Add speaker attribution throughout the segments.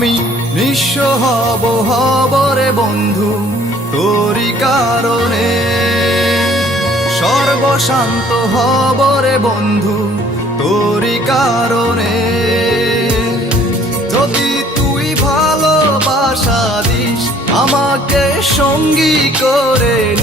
Speaker 1: আমি নিঃস্ব হব হব রে বন্ধু, তোরই কারণে। সর্বশান্ত হব রে বন্ধু, তোরই কারণে। যদি তুই ভালোবাসা দিস, আমাকে সঙ্গী করে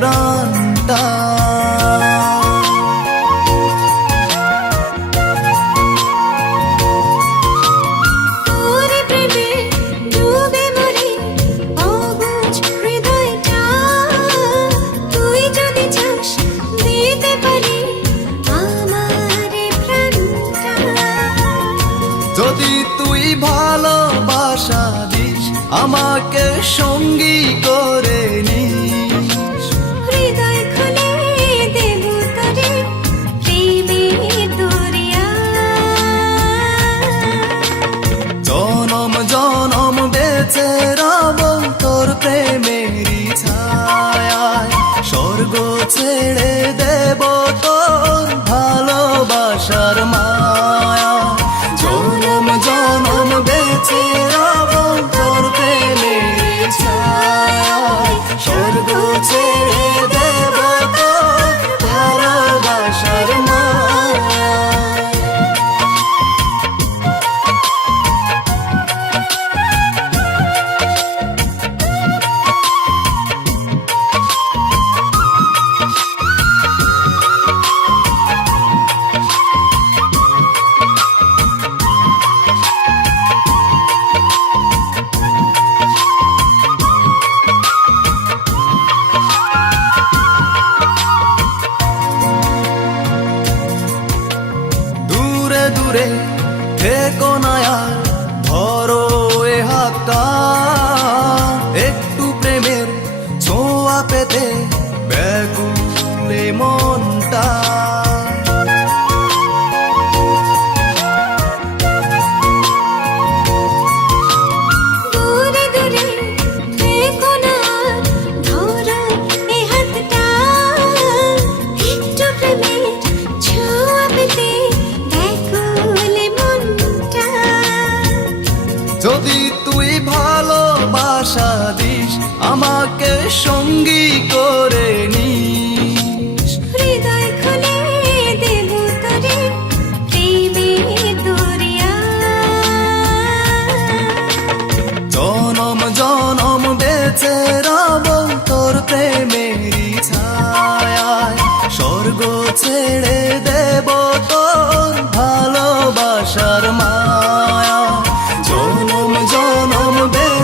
Speaker 1: প্রাণটা।
Speaker 2: যদি
Speaker 1: তুই ভালোবাসা দিস আমাকে সঙ্গী করে নিস। ছেড়ে দেব। দূরে
Speaker 2: ঠেক ধরো এ হাতটা একটু প্রেমের ছোঁয়া পেতে ব্যাকুলে মনটা।
Speaker 1: যদি তুই ভালোবাসা দিস আমাকে সঙ্গী করে নিস।
Speaker 2: হৃদয় খুলে দেব তোরে প্রেমের দরিয়া।
Speaker 1: জনম জনম বেঁচে রব তোর প্রেমেরই ছায়ায় স্বর্গ ছেড়ে